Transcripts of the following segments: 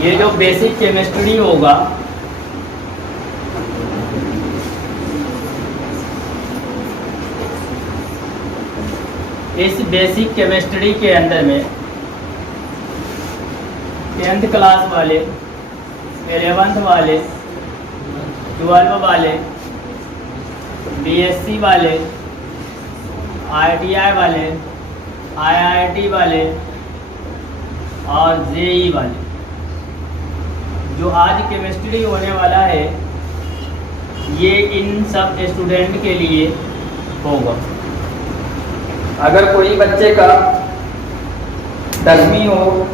ये जो basic chemistry होगा इस बेसिक केमिस्ट्री के अंदर में 10th क्लास वाले, 11th वाले, 12 वाले, बीएससी वाले, आईटीआई वाले, आईआईटी वाले और जेई वाले, जो आज केमिस्ट्री होने वाला है ये इन सब स्टूडेंट के लिए होगा। अगर कोई बच्चे का 10वीं हो,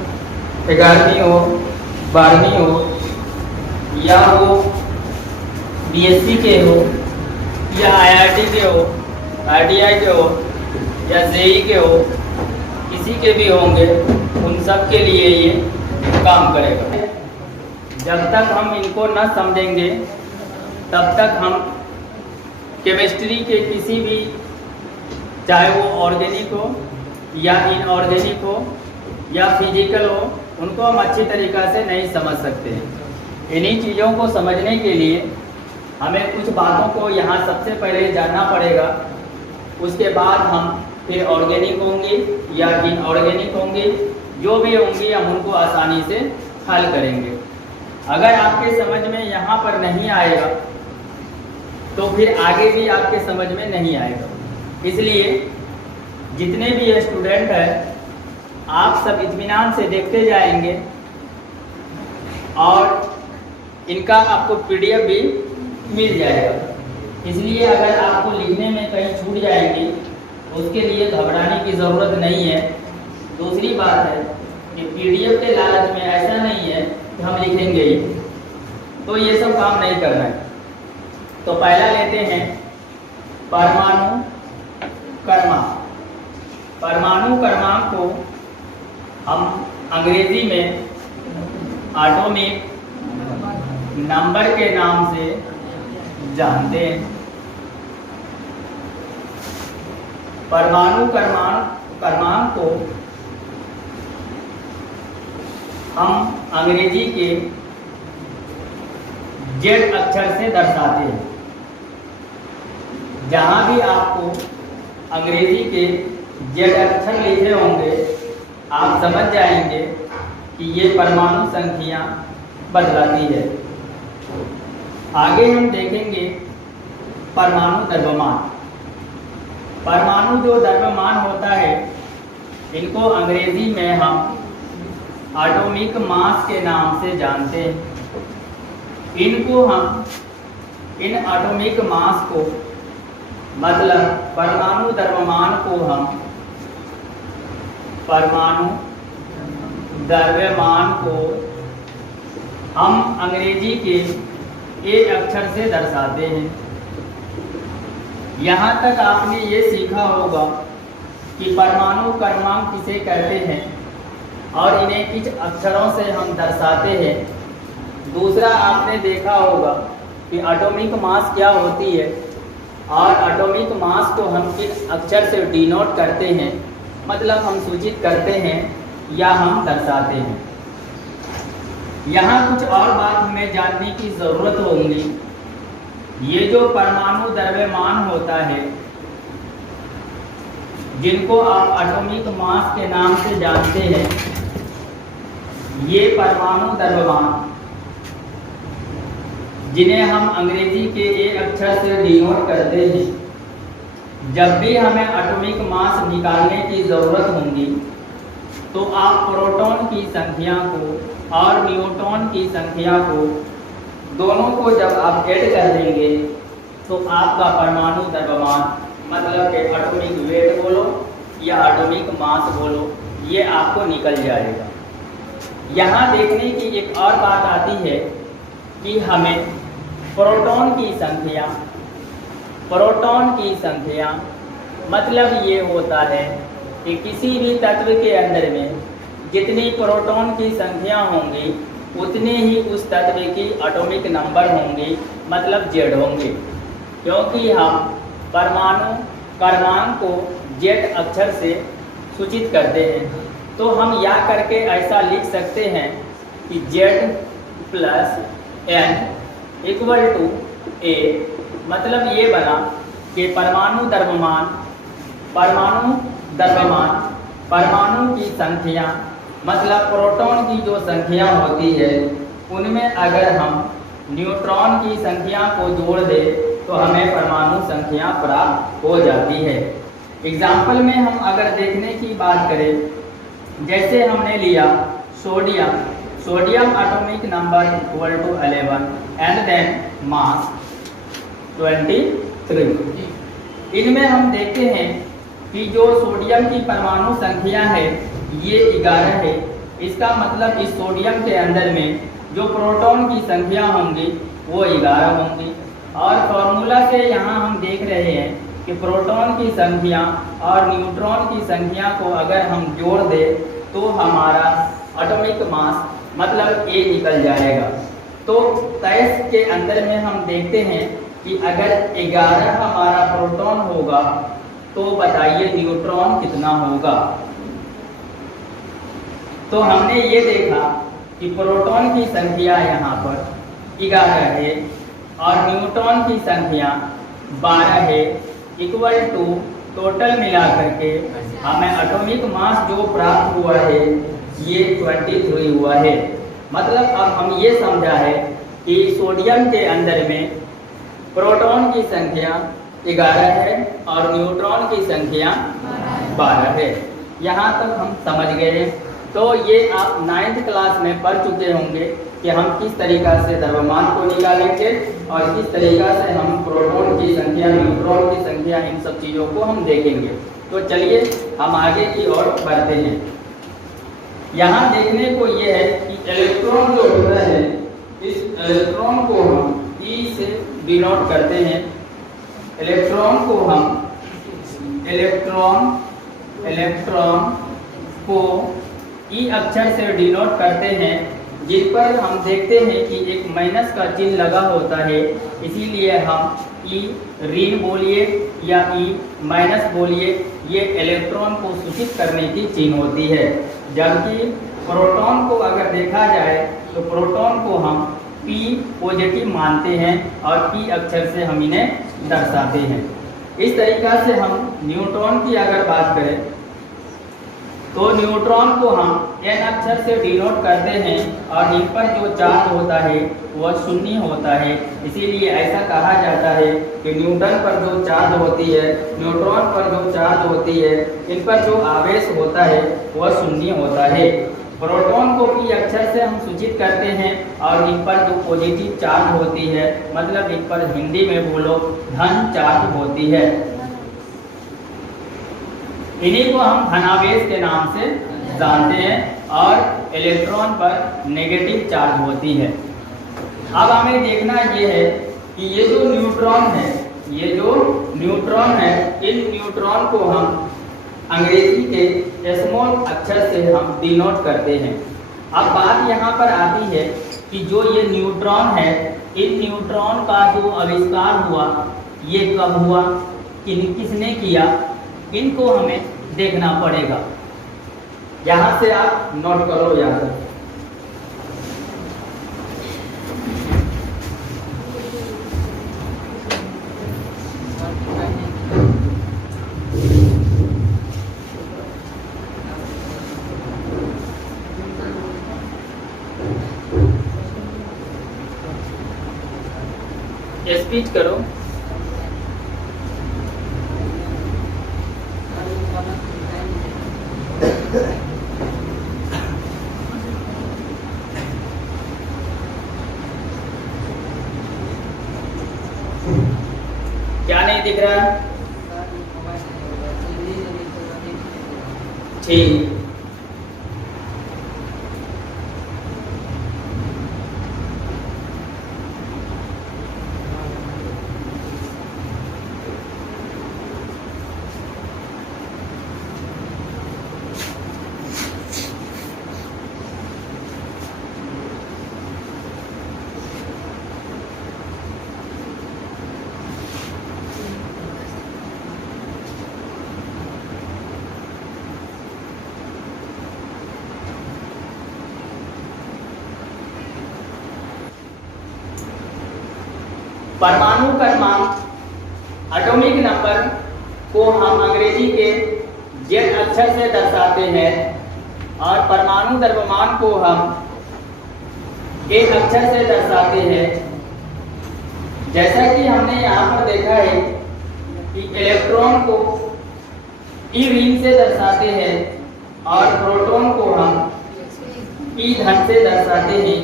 11वीं हो, 12वीं हो या वो बीएससी के हो या आईआईटी के हो, आईटीआई के हो या जेई के हो, किसी के भी होंगे, उन सब के लिए ये काम करेगा। जब तक हम इनको न समझेंगे तब तक हम केमिस्ट्री के किसी भी, चाहे वो ऑर्गेनिक हो या इनऑर्गेनिक हो या फिजिकल हो, उनको हम अच्छी तरीक़ा से नहीं समझ सकते। इन्हीं चीज़ों को समझने के लिए हमें कुछ बातों को यहाँ सबसे पहले जानना पड़ेगा। उसके बाद हम फिर ऑर्गेनिक होंगे या इनऑर्गेनिक होंगे, जो भी होंगे हम उनको आसानी से हल करेंगे। अगर आपके समझ में यहाँ पर नहीं आएगा तो फिर आगे भी आपके समझ में नहीं आएगा। इसलिए जितने भी स्टूडेंट हैं आप सब इत्मीनान से देखते जाएंगे और इनका आपको पीडीएफ भी मिल जाएगा। इसलिए अगर आपको लिखने में कहीं छूट जाएंगी तो उसके लिए घबराने की ज़रूरत नहीं है। दूसरी बात है कि पीडीएफ के लालच में ऐसा नहीं है कि हम लिखेंगे ही, तो ये सब काम नहीं करना है। तो पहला लेते हैं परमाणु क्रमांक। परमाणु क्रमांक को हम अंग्रेजी में एटॉमिक नंबर के नाम से जानते हैं। परमाणु क्रमांक को हम अंग्रेजी के जेड अक्षर से दर्शाते हैं। जहाँ भी आपको अंग्रेजी के जेड अक्षर लिखे होंगे आप समझ जाएंगे कि ये परमाणु संख्या बदलाती है। आगे हम देखेंगे परमाणु द्रव्यमान। परमाणु जो द्रव्यमान होता है इनको अंग्रेजी में हम एटॉमिक मास के नाम से जानते हैं। इन एटॉमिक मास को, मतलब परमाणु द्रव्यमान को हम अंग्रेजी के ए अक्षर से दर्शाते हैं। यहाँ तक आपने ये सीखा होगा कि परमाणु क्रमांक किसे कहते हैं और इन्हें किस अक्षरों से हम दर्शाते हैं। दूसरा आपने देखा होगा कि एटॉमिक मास क्या होती है और एटॉमिक मास को हम किस अक्षर से डिनोट करते हैं, मतलब हम सूचित करते हैं या हम दर्शाते हैं। यहाँ कुछ और बात हमें जानने की ज़रूरत होगी। ये जो परमाणु द्रव्यमान होता है जिनको आप एटॉमिक मास के नाम से जानते हैं, ये परमाणु द्रव्यमान जिन्हें हम अंग्रेजी के ए अक्षर से डिनोट करते हैं, जब भी हमें एटॉमिक मास निकालने की ज़रूरत होगी तो आप प्रोटॉन की संख्या को और न्यूट्रॉन की संख्या को, दोनों को जब आप ऐड कर देंगे तो आपका परमाणु द्रव्यमान, मतलब कि एटॉमिक वेट बोलो या एटॉमिक मास बोलो, ये आपको निकल जाएगा। यहाँ देखने की एक और बात आती है कि हमें प्रोटॉन की संख्या मतलब ये होता है कि किसी भी तत्व के अंदर में जितनी प्रोटॉन की संख्या होंगी उतने ही उस तत्व की एटॉमिक नंबर होंगे, मतलब जेड होंगे। क्योंकि हम परमाणु क्रमांक को जेड अक्षर से सूचित करते हैं, तो हम या करके ऐसा लिख सकते हैं कि Z plus N equal to A, मतलब ये बना कि परमाणु की संख्या, मतलब प्रोटॉन की जो संख्या होती है उनमें अगर हम न्यूट्रॉन की संख्या को जोड़ दें तो हमें परमाणु संख्या प्राप्त हो जाती है। एग्जाम्पल में हम अगर देखने की बात करें, जैसे हमने लिया sodium atomic number equal to 11 and then mass 23। इनमें हम देखते हैं कि जो सोडियम की परमाणु संख्या है ये 11 है। इसका मतलब इस सोडियम के अंदर में जो प्रोटॉन की संख्या होंगी वो 11 होंगी। और फॉर्मूला से यहाँ हम देख रहे हैं कि प्रोटॉन की संख्या और न्यूट्रॉन की संख्या को अगर हम जोड़ दें तो हमारा एटॉमिक मास मतलब A निकल जाएगा। तो 23 के अंदर में हम देखते हैं कि अगर 11 हमारा प्रोटॉन होगा तो बताइए न्यूट्रॉन कितना होगा। तो हमने ये देखा कि प्रोटॉन की संख्या यहाँ पर 11 है और न्यूट्रॉन की संख्या 12 है, इक्वल टू टोटल मिला करके हमें एटॉमिक मास जो प्राप्त हुआ है ये 23 हुआ है। मतलब अब हम ये समझा है कि सोडियम के अंदर में प्रोटॉन की संख्या 11 है और न्यूट्रॉन की संख्या 12 है। यहाँ तक हम समझ गए। तो ये आप 9th क्लास में पढ़ चुके होंगे कि हम किस तरीक़ा से द्रव्यमान को निकालेंगे और किस तरीक़ा से हम प्रोटॉन की संख्या, न्यूट्रॉन की संख्या, इन सब चीज़ों को हम देखेंगे। तो चलिए हम आगे की ओर बढ़ते हैं। यहाँ देखने को ये है कि इलेक्ट्रॉन जो होता है, इस इलेक्ट्रॉन को हम E से डिनोट करते हैं। इलेक्ट्रॉन को E अक्षर से डिनोट करते हैं, जिन पर हम देखते हैं कि एक माइनस का चिन्ह लगा होता है, इसीलिए हम E ऋण बोलिए या E माइनस बोलिए, ये इलेक्ट्रॉन को सूचित करने की चिन्ह होती है। जबकि प्रोटॉन को अगर देखा जाए तो प्रोटॉन को हम P पॉजिटिव मानते हैं और P अक्षर से हम इन्हें दर्शाते हैं। इस तरीक़ा से हम न्यूट्रॉन की अगर बात करें तो न्यूट्रॉन को हम N अक्षर से डिनोट करते हैं और इन पर जो चार्ज होता है वह शून्य होता है। इसीलिए ऐसा कहा जाता है कि न्यूट्रॉन पर जो चार्ज होती है, न्यूट्रॉन पर जो चार्ज होती है, इन पर जो आवेश होता है वह शून्य होता है। प्रोटॉन को P अक्षर से हम सूचित करते हैं और इन पर जो पॉजिटिव चार्ज होती है, मतलब इन पर हिंदी में बोलो धन चार्ज होती है, इन्हीं को हम धनावेश के नाम से जानते हैं और इलेक्ट्रॉन पर नेगेटिव चार्ज होती है। अब हमें देखना ये है कि ये जो न्यूट्रॉन है, इन न्यूट्रॉन को हम अंग्रेजी के स्मॉल अक्षर से हम डिनोट करते हैं। अब बात यहाँ पर आती है कि जो ये न्यूट्रॉन है, इन न्यूट्रॉन का जो आविष्कार हुआ ये कब हुआ, किसने किया, इनको हमें देखना पड़ेगा। यहाँ से आप नोट करो याद। स्पीच करो। क्या नहीं दिख रहा? ठीक, परमाणु क्रमांक एटॉमिक नंबर को हम अंग्रेजी के जेड अक्षर से दर्शाते हैं और परमाणु द्रव्यमान को हम ए अक्षर से दर्शाते हैं। जैसा कि हमने यहाँ पर देखा है कि इलेक्ट्रॉन को ई ऋण से दर्शाते हैं और प्रोटॉन को हम ई धन से दर्शाते हैं,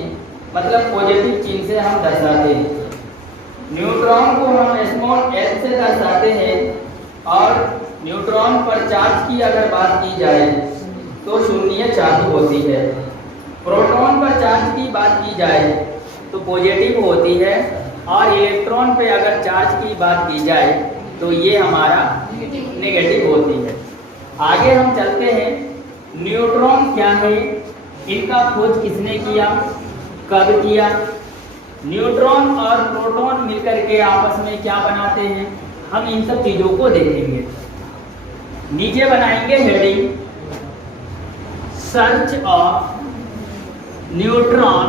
मतलब पॉजिटिव चिन्ह से हम दर्शाते हैं। न्यूट्रॉन को हम स्मॉल एल से दर्शाते हैं और न्यूट्रॉन पर चार्ज की अगर बात की जाए तो शून्य चार्ज होती है। प्रोटॉन पर चार्ज की बात की जाए तो पॉजिटिव होती है और इलेक्ट्रॉन पे अगर चार्ज की बात की जाए तो ये हमारा नेगेटिव होती है। आगे हम चलते हैं। न्यूट्रॉन क्या है, इनका खोज किसने किया, कब किया। न्यूट्रॉन और प्रोटॉन मिलकर के आपस में क्या बनाते हैं, हम इन सब चीजों को देखेंगे। नीचे बनाएंगे heading search of neutron,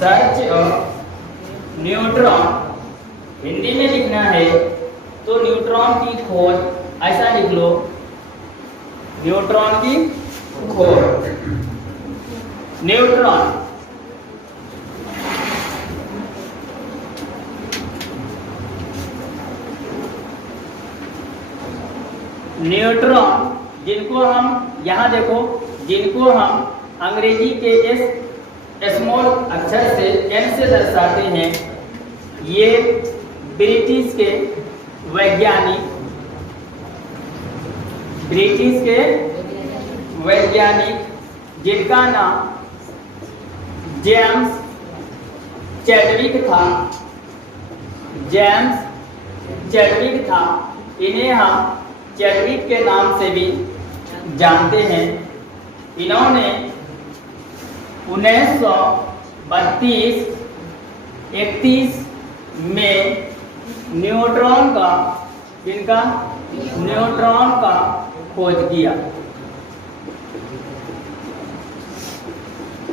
search of neutron. Hindi में लिखना है तो न्यूट्रॉन की खोज, ऐसा लिख लो, न्यूट्रॉन की खोज। न्यूट्रॉन न्यूट्रॉन जिनको हम यहाँ देखो, जिनको हम अंग्रेजी के एस स्मॉल अक्षर से एन से दर्शाते हैं, ये ब्रिटिश के वैज्ञानिक जिनका नाम जेम्स चैडविक था, इन्हें हम चैडविक के नाम से भी जानते हैं। इन्होंने 1932-31 में न्यूट्रॉन का खोज किया।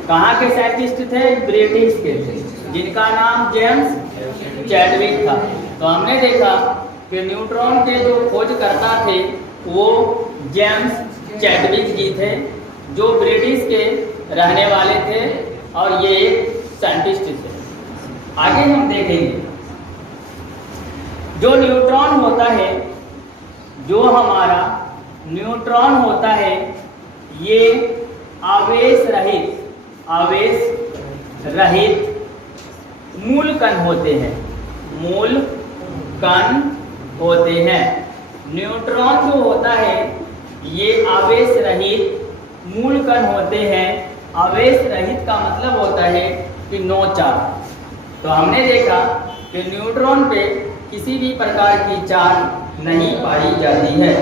कहाँ के साइंटिस्ट थे, ब्रिटिश के थे, जिनका नाम जेम्स चैडविक था। तो हमने देखा कि न्यूट्रॉन के जो खोजकर्ता थे वो जेम्स चैडविक जी थे, जो ब्रिटिश के रहने वाले थे और ये एक साइंटिस्ट थे। आगे हम देखेंगे जो न्यूट्रॉन होता है, जो हमारा न्यूट्रॉन होता है, ये आवेश रहित मूल कण होते हैं। न्यूट्रॉन जो होता है ये आवेश रहित मूल कण होते हैं। आवेश रहित का मतलब होता है कि नो चार्ज। तो हमने देखा कि न्यूट्रॉन पे किसी भी प्रकार की चार्ज नहीं पाई जाती है।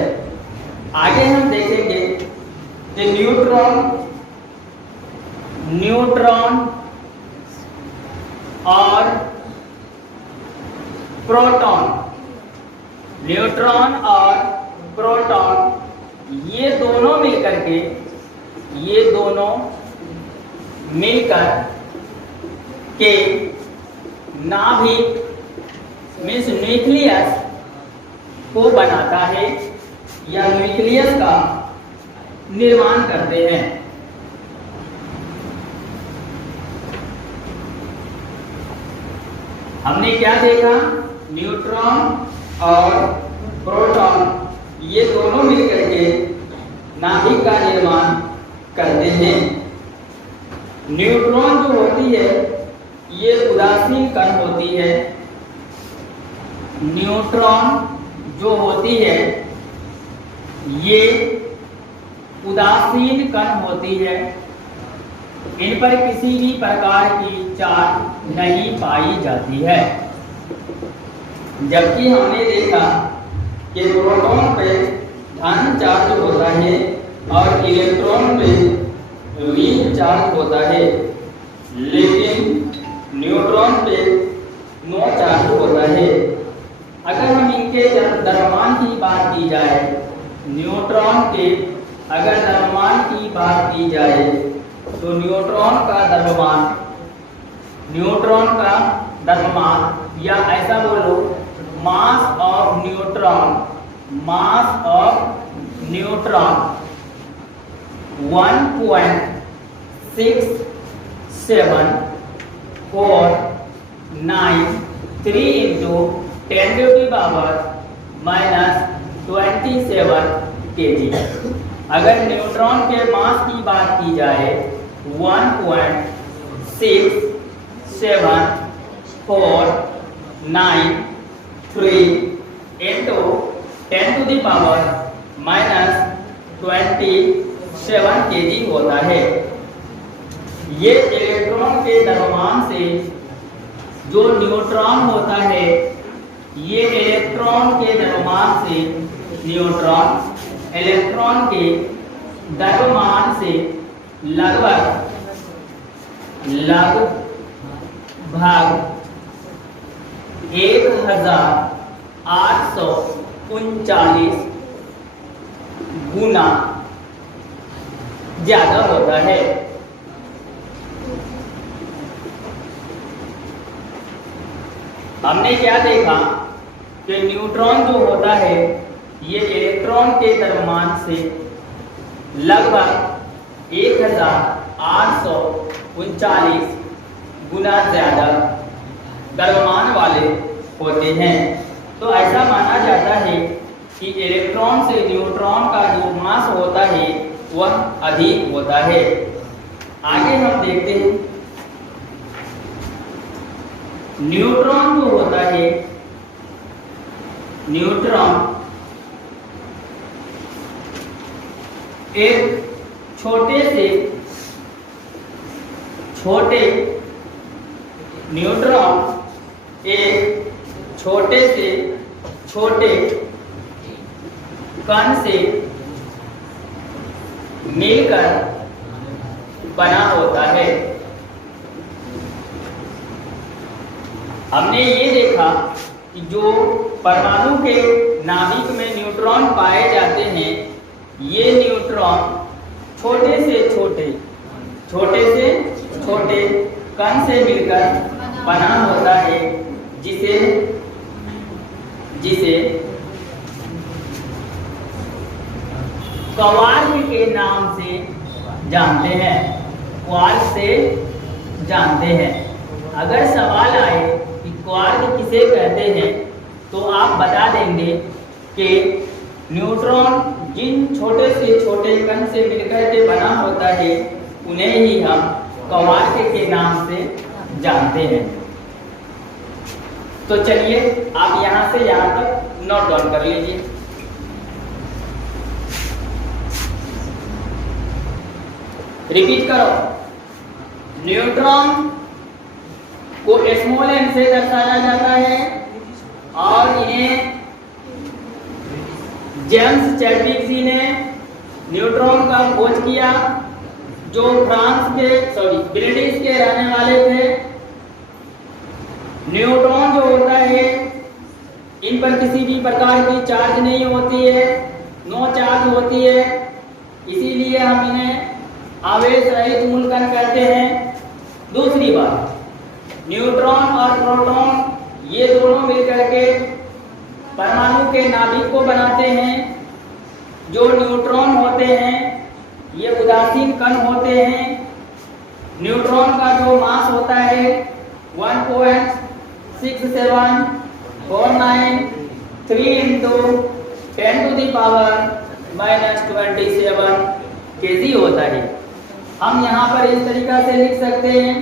आगे हम देखेंगे कि न्यूट्रॉन और प्रोटॉन, ये दोनों मिलकर के नाभिक मीन्स न्यूक्लियस को बनाता है या न्यूक्लियस का निर्माण करते हैं। हमने क्या देखा, न्यूट्रॉन और प्रोटॉन ये दोनों मिलकर के नाभिक का निर्माण करते हैं। न्यूट्रॉन जो होती है ये उदासीन कण होती है। न्यूट्रॉन जो होती है ये उदासीन कण होती है। इन पर किसी भी प्रकार की चार्ज नहीं पाई जाती है। जबकि हमने देखा कि प्रोटॉन पे धन चार्ज होता है और इलेक्ट्रॉन पे ऋण चार्ज होता है, लेकिन न्यूट्रॉन पे नो चार्ज होता है। अगर हम इनके द्रव्यमान की बात की जाए, न्यूट्रॉन के अगर द्रव्यमान की बात की जाए तो न्यूट्रॉन का द्रव्यमान, या ऐसा बोलो mass of neutron, mass of neutron 1.6749 into 10 to the power -27 kg। अगर न्यूट्रॉन के मास की बात की जाए 1.6749 into 10 to the power -27 kg होता है। ये इलेक्ट्रॉन के द्रव्यमान से जो न्यूट्रॉन होता है, ये इलेक्ट्रॉन के द्रव्यमान से न्यूट्रॉन इलेक्ट्रॉन के द्रव्यमान से लगभग 1839 गुना ज्यादा होता है। हमने क्या देखा कि न्यूट्रॉन जो होता है ये इलेक्ट्रॉन के द्रव्यमान से लगभग 1839 गुना ज्यादा द्रव्यमान वाले होते हैं। तो ऐसा माना जाता है कि इलेक्ट्रॉन से न्यूट्रॉन का जो मास होता है वह अधिक होता है। आगे हम देखते हैं न्यूट्रॉन जो होता है, न्यूट्रॉन एक छोटे से छोटे न्यूट्रॉन एक छोटे से छोटे कण से मिलकर बना होता है। हमने ये देखा कि जो परमाणु के नाभिक में न्यूट्रॉन पाए जाते हैं, ये न्यूट्रॉन छोटे से छोटे कण से मिलकर बना होता है, जिसे क्वार्क के नाम से जानते हैं, क्वार्क से जानते हैं। अगर सवाल आए कि क्वार्क किसे कहते हैं तो आप बता देंगे कि न्यूट्रॉन जिन छोटे से छोटे कण से मिलकर के बना होता है उन्हें ही हम क्वार्क के नाम से जानते हैं। तो चलिए आप यहां से यहां तक नोट डाउन कर लीजिए। रिपीट करो, न्यूट्रॉन को स्मॉल एन से दर्शाया जाता है और इन्हें जेम्स चैडविक जी ने न्यूट्रॉन का खोज किया, जो ब्रिटिश के रहने वाले थे। न्यूट्रॉन जो होता है इन पर किसी भी प्रकार की चार्ज नहीं होती है, नो चार्ज होती है, इसीलिए हम इन्हें आवेश रहित मूलकण कहते हैं। दूसरी बात, न्यूट्रॉन और प्रोटॉन ये दोनों मिलकर के परमाणु के नाभिक को बनाते हैं। जो न्यूट्रॉन होते हैं ये उदासीन कण होते हैं। न्यूट्रॉन का जो मास होता है 1.6749 into 10 to the power -27 kg होता है। हम यहाँ पर इस तरीका से लिख सकते हैं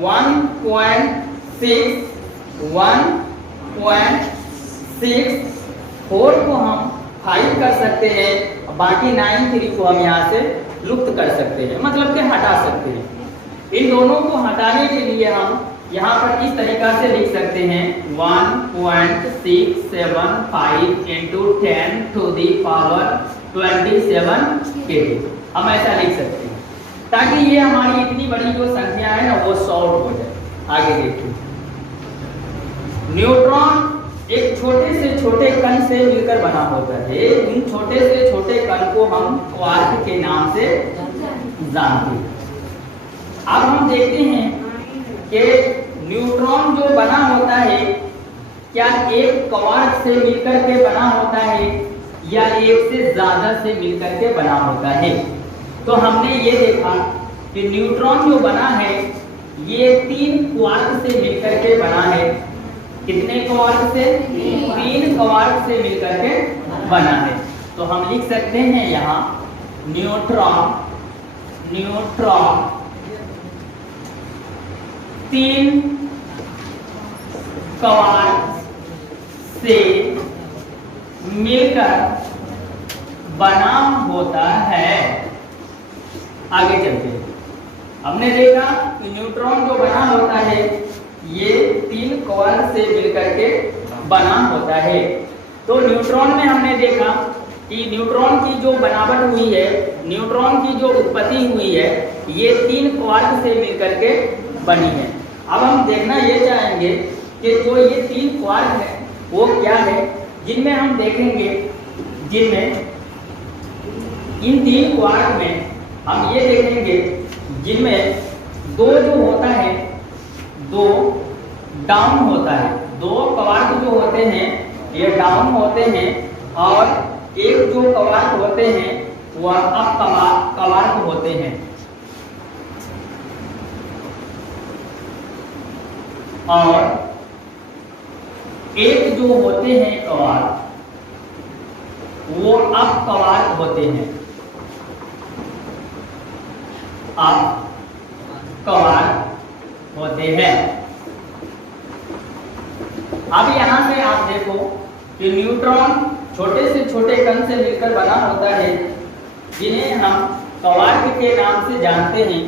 1.64 को हम 5 कर सकते हैं, बाकी 93 को हम यहाँ से लुप्त कर सकते हैं, मतलब कि हटा सकते हैं। इन दोनों को हटाने के लिए हम यहाँ पर इस तरीका से लिख सकते हैं 1.675 into 10 to the power 27 kg। हम ऐसा लिख सकते हैं ताकि ये हमारी इतनी बड़ी जो संख्या है ना वो सॉल्व हो जाए। आगे देखिए, न्यूट्रॉन एक छोटे से छोटे कण से मिलकर बना होता है। इन छोटे से छोटे कण को हम क्वार्क के नाम से जानते हैं। अब हम देखते हैं कि न्यूट्रॉन जो बना होता है क्या एक क्वार्क से मिलकर के बना होता है या एक से ज्यादा से मिलकर के बना होता है। तो हमने ये देखा कि न्यूट्रॉन जो बना है ये 3 क्वार्क से मिलकर के बना है। कितने क्वार्क से? 3 क्वार्क से मिलकर के बना है। तो हम लिख सकते हैं यहाँ न्यूट्रॉन 3 क्वार्क से मिलकर बना होता है। आगे चलते हैं। हमने देखा कि न्यूट्रॉन जो बना होता है ये 3 क्वार्क से मिलकर के बना होता है। तो न्यूट्रॉन में हमने देखा कि न्यूट्रॉन की जो बनावट हुई है, न्यूट्रॉन की जो उत्पत्ति हुई है ये 3 क्वार्क से मिलकर के बनी है। अब हम देखना ये चाहेंगे कि जो ये 3 क्वार्क है वो क्या है, जिनमें हम देखेंगे जिनमें इन 3 क्वार्क में हम ये देखेंगे जिनमें 2 जो होता है 2 डाउन होता है। 2 क्वार्क जो होते हैं ये डाउन होते हैं और एक जो क्वार्क होते हैं वह अप क्वार्क होते हैं। और एक जो होते हैं क्वार्क वो अप क्वार्क होते हैं। अप क्वार्क होते हैं। अब यहां से आप देखो कि न्यूट्रॉन छोटे से छोटे कण से मिलकर बना होता है जिन्हें हम क्वार्क के नाम से जानते हैं।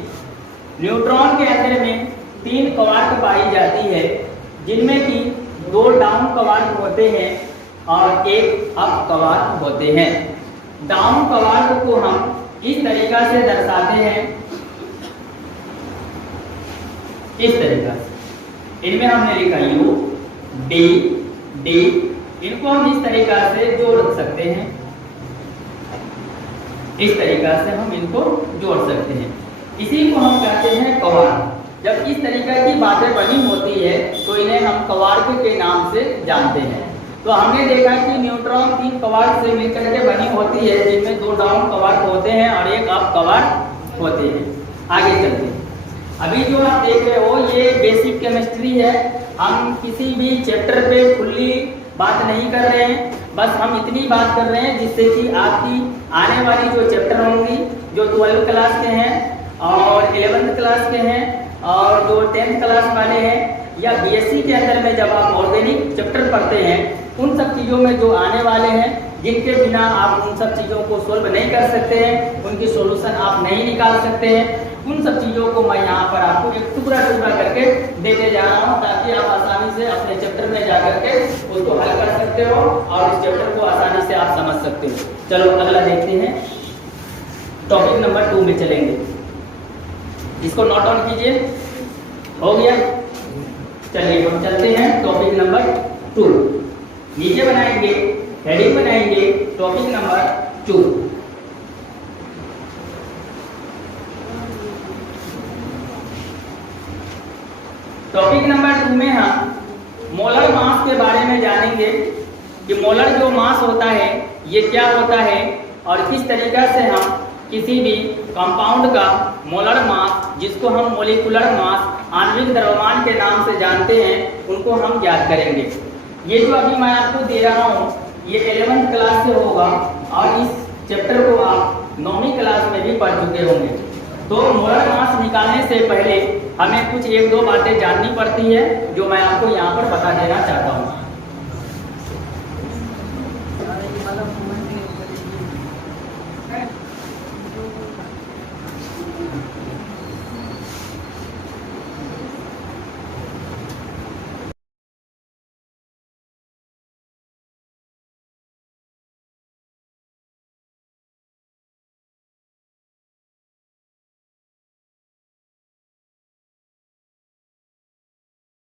न्यूट्रॉन के अंदर में 3 क्वार्क पाई जाती है जिनमें कि 2 डाउन क्वार्क होते हैं और एक अप क्वार्क होते हैं। डाउन क्वार्क को हम इस तरीका से दर्शाते हैं, इस तरीका से। इनमें हमने लिखा यू डी डी, इनको हम इस तरीका से जोड़ सकते हैं। इस तरीका से हम इनको जोड़ सकते हैं। इसी को हम कहते हैं क्वार्क। जब इस तरीका की बातें बनी होती है तो इन्हें हम क्वार्क के नाम से जानते हैं। तो हमने देखा कि न्यूट्रॉन 3 क्वार्क से मिलकर के बनी होती है जिनमें 2 डाउन क्वार्क होते हैं और एक अप क्वार्क होते हैं। आगे चलते हैं। अभी जो आप देख रहे हो ये बेसिक केमिस्ट्री है। हम किसी भी चैप्टर पे फुल्ली बात नहीं कर रहे हैं, बस हम इतनी बात कर रहे हैं जिससे कि आपकी आने वाली जो चैप्टर होंगी जो 12th क्लास के हैं और 11th क्लास के हैं और जो 10th क्लास वाले हैं या बीएससी के अंदर में जब आप ऑर्गेनिक चैप्टर पढ़ते हैं उन सब चीज़ों में जो आने वाले हैं जिनके बिना आप उन सब चीज़ों को सोल्व नहीं कर सकते हैं, उनकी सॉल्यूशन आप नहीं निकाल सकते हैं, उन सब चीज़ों को मैं यहाँ पर आपको एक टुकड़ा टुकड़ा करके देते जा रहा हूँ ताकि आप आसानी से अपने चैप्टर में जा करके उसको हल कर सकते हो और इस चैप्टर को आसानी से आप समझ सकते हो। चलो अगला देखते हैं। टॉपिक नंबर 2 में चलेंगे। इसको नोट डाउन कीजिए। हो गया? चलिए हम चलते हैं टॉपिक नंबर 2। नीचे बनाएंगे, हेडिंग बनाएंगे टॉपिक नंबर 2। टॉपिक नंबर 2 में हम मोलर मास के बारे में जानेंगे कि मोलर जो मास होता है ये क्या होता है और किस तरीका से हम किसी भी कंपाउंड का मोलर मास, जिसको हम मोलिकुलर मास आणविक द्रव्यमान के नाम से जानते हैं, उनको हम ज्ञात करेंगे। ये जो अभी मैं आपको दे रहा हूँ ये 11th क्लास से होगा और इस चैप्टर को आप 9वीं क्लास में भी पढ़ चुके होंगे। तो मोलर मास निकालने से पहले हमें कुछ 1-2 बातें जाननी पड़ती है जो मैं आपको यहाँ पर बता देना चाहता हूँ।